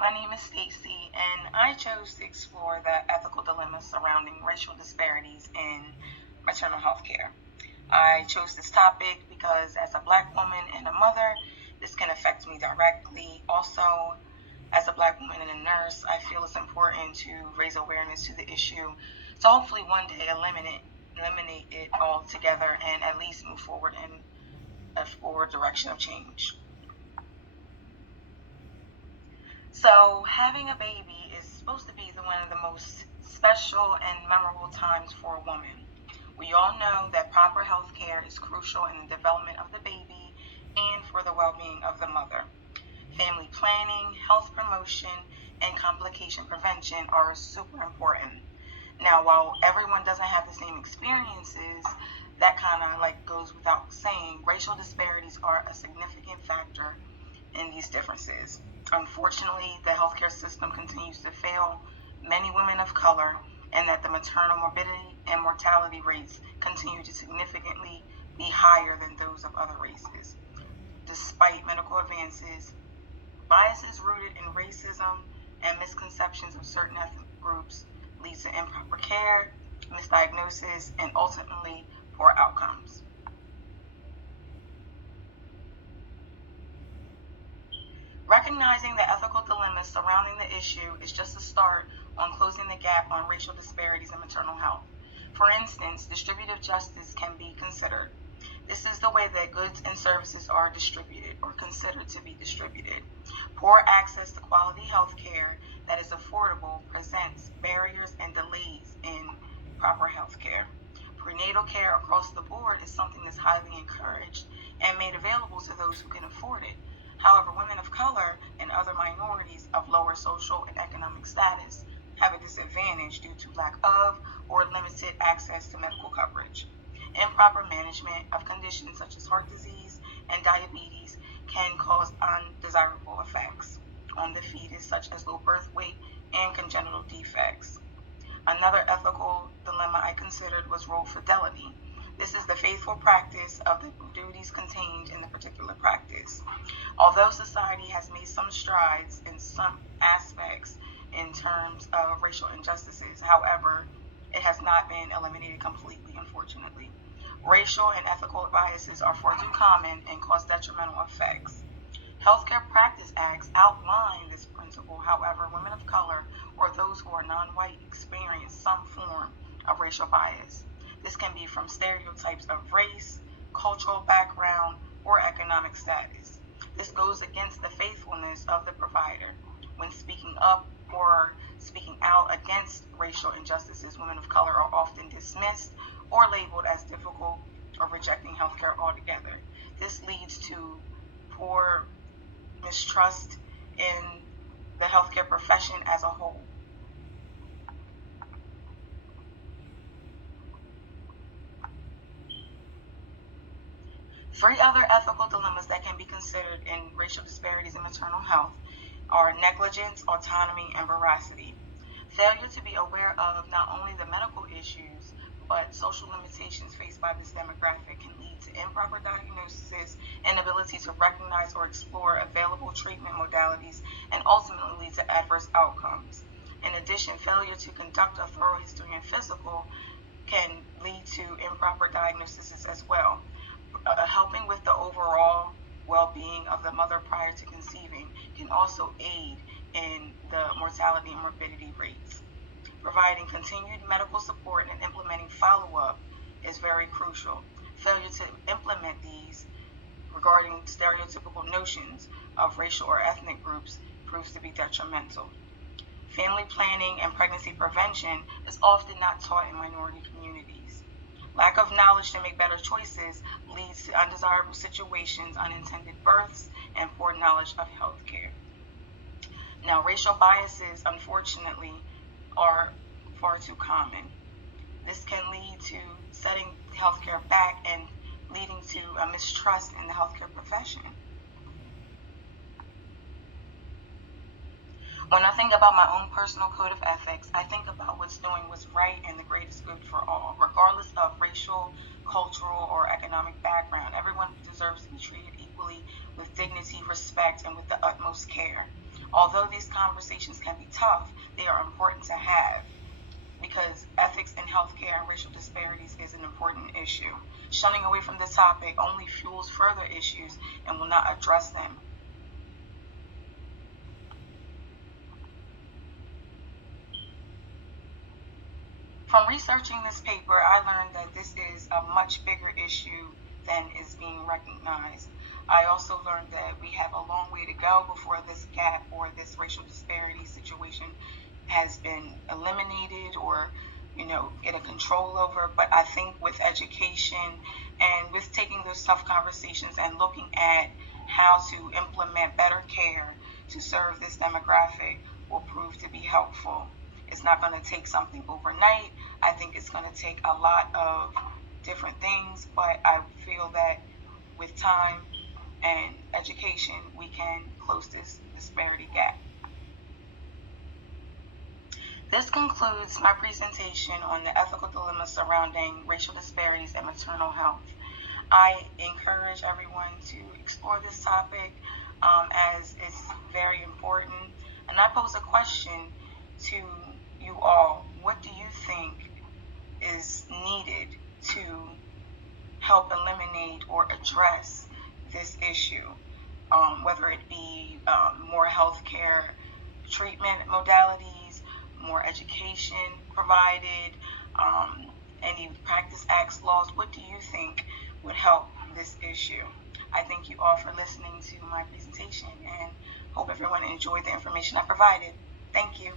My name is Stacy, and I chose to explore the ethical dilemmas surrounding racial disparities in maternal health care. I chose this topic because, as a Black woman and a mother, this can affect me directly. Also, as a Black woman and a nurse, I feel it's important to raise awareness to the issue to hopefully one day eliminate it altogether and at least move forward in a forward direction of change. So, having a baby is supposed to be one of the most special and memorable times for a woman. We all know that proper health care is crucial in the development of the baby and for the well being of the mother. Family planning, health promotion, and complication prevention are super important. Now, while everyone doesn't have the same experiences, that kind of like goes without saying, racial disparities are a significant factor in these differences. Unfortunately, the healthcare system continues to fail many women of color, and that the maternal morbidity and mortality rates continue to significantly be higher than those of other races. Despite medical advances, biases rooted in racism and misconceptions of certain ethnic groups lead to improper care, misdiagnosis, and ultimately poor outcomes. Recognizing the ethical dilemmas surrounding the issue is just a start on closing the gap on racial disparities in maternal health. For instance, distributive justice can be considered. This is the way that goods and services are distributed or considered to be distributed. Poor access to quality health care that is affordable presents barriers and delays in proper health care. Prenatal care across the board is something that's highly encouraged and made available to those who can afford it. However, women of color and other minorities of lower social and economic status have a disadvantage due to lack of or limited access to medical coverage. Improper management of conditions such as heart disease and diabetes can cause undesirable effects on the fetus, such as low birth weight and congenital defects. Another ethical dilemma I considered was role fidelity. This is the faithful practice of the duties contained in the particular practice. Although society has made some strides in some aspects in terms of racial injustices, however, it has not been eliminated completely, unfortunately. Racial and ethical biases are far too common and cause detrimental effects. Healthcare Practice Acts outline this principle. However, women of color or those who are non-white experience some form of racial bias. This can be from stereotypes of race, cultural background, or economic status. This goes against the faithfulness of the provider. When speaking up or speaking out against racial injustices, women of color are often dismissed or labeled as difficult or rejecting healthcare altogether. This leads to poor mistrust in the healthcare profession as a whole. Three other ethical dilemmas that can be considered in racial disparities in maternal health are negligence, autonomy, and veracity. Failure to be aware of not only the medical issues, but social limitations faced by this demographic can lead to improper diagnosis, inability to recognize or explore available treatment modalities, and ultimately lead to adverse outcomes. In addition, failure to conduct a thorough history and physical can lead to improper diagnoses as well. Helping with the overall well-being of the mother prior to conceiving can also aid in the mortality and morbidity rates. Providing continued medical support and implementing follow-up is very crucial. Failure to implement these regarding stereotypical notions of racial or ethnic groups proves to be detrimental. Family planning and pregnancy prevention is often not taught in minority communities. Lack of knowledge to make better choices leads to undesirable situations, unintended births, and poor knowledge of healthcare. Now, racial biases, unfortunately, are far too common. This can lead to setting healthcare back and leading to a mistrust in the healthcare profession. When I think about my own personal code of ethics, I think about what's doing what's right and the greatest good for all, regardless of racial, cultural, or economic background. Everyone deserves to be treated equally with dignity, respect, and with the utmost care. Although these conversations can be tough, they are important to have because ethics in healthcare and racial disparities is an important issue. Shunning away from this topic only fuels further issues and will not address them. From researching this paper, I learned that this is a much bigger issue than is being recognized. I also learned that we have a long way to go before this gap or this racial disparity situation has been eliminated or get a control over. But I think with education and with taking those tough conversations and looking at how to implement better care to serve this demographic will prove to be helpful. It's not going to take something overnight. I think it's going to take a lot of different things, but I feel that with time and education, we can close this disparity gap. This concludes my presentation on the ethical dilemma surrounding racial disparities and maternal health. I encourage everyone to explore this topic as it's very important. And I pose a question to you all. What do you think is needed to help eliminate or address this issue? Whether it be more healthcare treatment modalities, more education provided, any practice acts laws. What do you think would help this issue? I thank you all for listening to my presentation and hope everyone enjoyed the information I provided. Thank you.